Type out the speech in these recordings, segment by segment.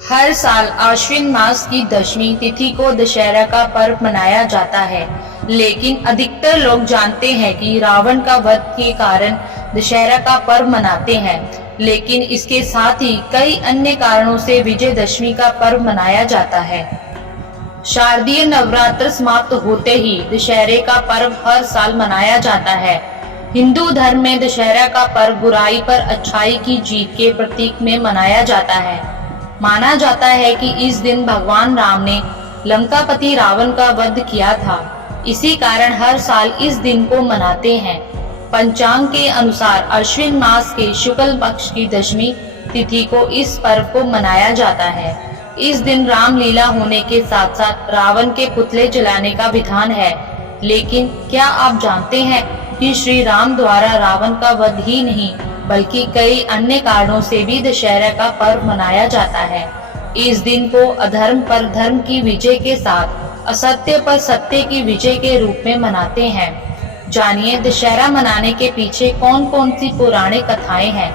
हर साल आश्विन मास की दशमी तिथि को दशहरा का पर्व मनाया जाता है, लेकिन अधिकतर लोग जानते हैं कि रावण का वध के कारण दशहरा का पर्व मनाते हैं। लेकिन इसके साथ ही कई अन्य कारणों से विजयदशमी का पर्व मनाया जाता है। शारदीय नवरात्र समाप्त होते ही दशहरे का पर्व हर साल मनाया जाता है। हिंदू धर्म में दशहरा का पर्व बुराई पर अच्छाई की जीत के प्रतीक में मनाया जाता है। माना जाता है कि इस दिन भगवान राम ने लंकापति रावण का वध किया था। इसी कारण हर साल इस दिन को मनाते हैं। पंचांग के अनुसार अश्विन मास के शुक्ल पक्ष की दशमी तिथि को इस पर्व को मनाया जाता है। इस दिन रामलीला होने के साथ साथ रावण के पुतले जलाने का विधान है। लेकिन क्या आप जानते हैं कि श्री राम द्वारा रावण का वध ही नहीं बल्कि कई अन्य कारणों से भी दशहरा का पर्व मनाया जाता है। इस दिन को अधर्म पर धर्म की विजय के साथ असत्य पर सत्य की विजय के रूप में मनाते हैं। जानिए दशहरा मनाने के पीछे कौन कौन सी पौराणिक कथाएं हैं।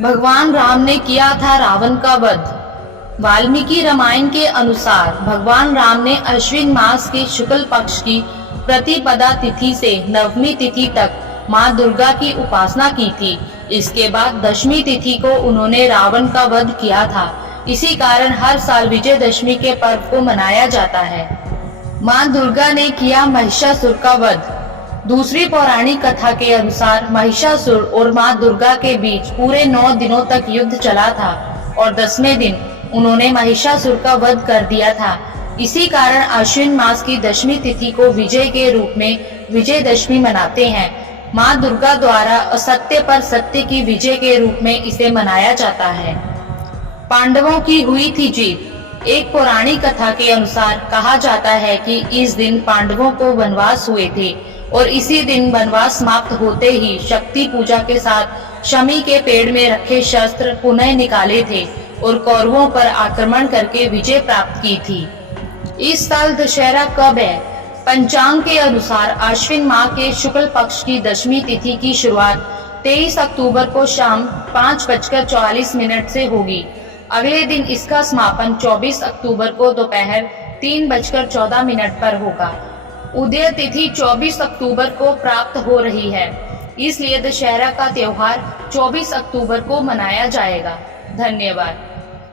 भगवान राम ने किया था रावण का वध। वाल्मीकि रामायण के अनुसार भगवान राम ने अश्विन मास के शुक्ल पक्ष की प्रतिपदा तिथि से नवमी तिथि तक माँ दुर्गा की उपासना की थी। इसके बाद दशमी तिथि को उन्होंने रावण का वध किया था। इसी कारण हर साल विजयदशमी के पर्व को मनाया जाता है। माँ दुर्गा ने किया महिषासुर का वध। दूसरी पौराणिक कथा के अनुसार महिषासुर और माँ दुर्गा के बीच पूरे 9 दिनों तक युद्ध चला था और 10वें दिन उन्होंने महिषासुर का वध कर दिया था। इसी कारण आश्विन मास की दशमी तिथि को विजय के रूप में विजयदशमी मनाते हैं। माँ दुर्गा द्वारा असत्य पर सत्य की विजय के रूप में इसे मनाया जाता है। पांडवों की हुई थी जीत। एक पौराणिक कथा के अनुसार कहा जाता है कि इस दिन पांडवों को वनवास हुए थे और इसी दिन वनवास समाप्त होते ही शक्ति पूजा के साथ शमी के पेड़ में रखे शस्त्र पुनः निकाले थे और कौरवों पर आक्रमण करके विजय प्राप्त की थी। इस साल दशहरा कब है? पंचांग के अनुसार आश्विन माह के शुक्ल पक्ष की दशमी तिथि की शुरुआत 23 अक्टूबर को शाम 5:44 से होगी। अगले दिन इसका समापन 24 अक्टूबर को दोपहर 3:14 पर होगा। उदय तिथि 24 अक्टूबर को प्राप्त हो रही है, इसलिए दशहरा का त्योहार 24 अक्टूबर को मनाया जाएगा। धन्यवाद।